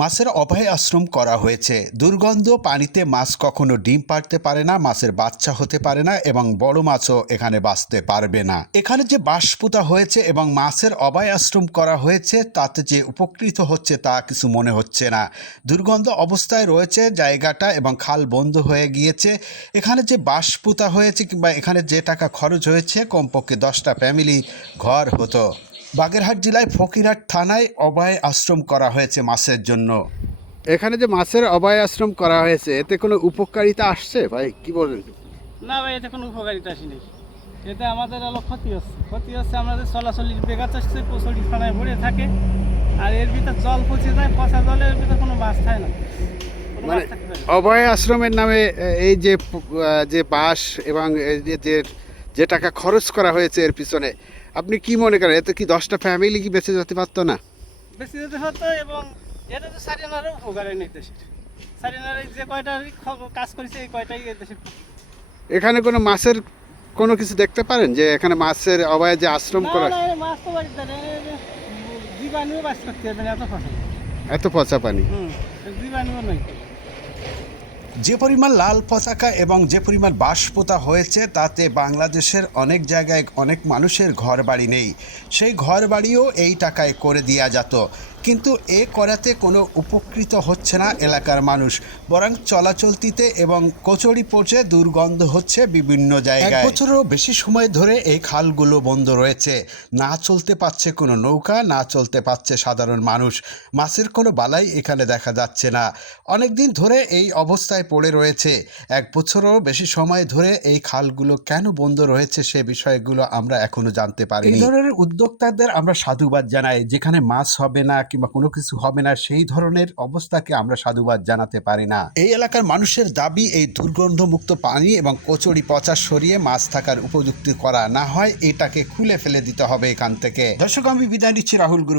মাছের অভয় আশ্রম করা হয়েছে। দুর্গন্ধ পানিতে মাছ কখনো ডিম পাড়তে পারে না, মাছের বাচ্চা হতে পারে না এবং বড় মাছও এখানে বাঁচতে পারবে না। এখানে যে বাঁশ পোতা হয়েছে এবং মাছের অভয় আশ্রম করা হয়েছে তাতে যে উপকৃত হচ্ছে তা কিছু মনে হচ্ছে না। দুর্গন্ধ অবস্থায় রয়েছে জায়গাটা এবং খাল বন্ধ হয়ে গিয়েছে। এখানে যে বাঁশ পোতা হয়েছে কিংবা এখানে যে টাকা খরচ হয়েছে কমপক্ষে 10টা ফ্যামিলি ঘর হতো। বাগেরহাট জেলায় ফকিরহাট থানায় অভয় আশ্রম করা হয়েছে মাছের জন্য। এখানে যে মাছের অভয় আশ্রম করা হয়েছে এতে কোনো উপকারিতা আসছে ভাই, কি বলেন? না ভাই, এতে কোনো উপকারিতা আসেনি। এতে আমাদের হলো ক্ষতি হচ্ছে আমাদের চলাচলের বেগাত আসছে, প্রচুর খানায় ভরে থাকে আর এর ভিতর জল পচে যায়, পচা জলের ভিতর কোনো মাছ থাকে না। মানে অভয় আশ্রমের নামে এই যে যে বাঁশ এবং এই যে টাকা খরচ করা হয়েছে এর পিছনে আপনি কি মনে করেন এতে কি 10টা ফ্যামিলি কি বেঁচে যেতে পারতো না? বেশি যেতে হতো এবং এটা তো সারিনারও উপকার নেই দেশের। সারিনার যে কয়টা কাজ করেছে এই কয়টাই দেশের। এখানে কোনো মাছের কোনো কিছু দেখতে পারেন যে এখানে মাছের অভয় যে আশ্রম করা? মাছ তো বাড়িতে জীবাণুও বাস করতে হবে না, এত ফসল এত পচা পানি। জীবাণুও নয়। যে পরিমাণ লাল পতাকা এবং যে পরিমাণ বাঁশ পোতা হয়েছে তাতে বাংলাদেশের অনেক জায়গায় অনেক মানুষের ঘর বাড়ি নেই, সেই ঘর বাড়িও এই টাকায় করে দেওয়া যেত, কিন্তু এ করাতে কোনো উপকৃত হচ্ছে না এলাকার মানুষ, বরং চলাচলতিতে এবং কচুরি পচে দুর্গন্ধ হচ্ছে বিভিন্ন জায়গায়। 1 বছরেরও বেশি সময় ধরে এই খালগুলো বন্ধ রয়েছে, না চলতে পারছে কোনো নৌকা, না চলতে পারছে সাধারণ মানুষ, মাছের কোনো বালাই এখানে দেখা যাচ্ছে না। অনেক দিন ধরে এই অবস্থায় পড়ে রয়েছে। 1 বছরও বেশি সময় ধরে এই খালগুলো কেন বন্ধ রয়েছে সে বিষয়গুলো আমরা এখনো জানতে পারিনি। এই ধরনের উদ্যোক্তাদের আমরা সাধুবাদ জানাই, যেখানে মাছ হবে না কিংবা কোনো কিছু হবে না সেই ধরনের অবস্থাকে আমরা সাধুবাদ জানাতে পারি না। এই এলাকার মানুষের দাবি এই দুর্গন্ধমুক্ত পানি এবং কচুরি পচা সরিয়ে মাছ থাকার উপযুক্ত করা, না হয় এটাকে খুলে ফেলে দিতে হবে এখান থেকে। দর্শক, আমি বিদায় নিচ্ছি, রাহুল গুরু।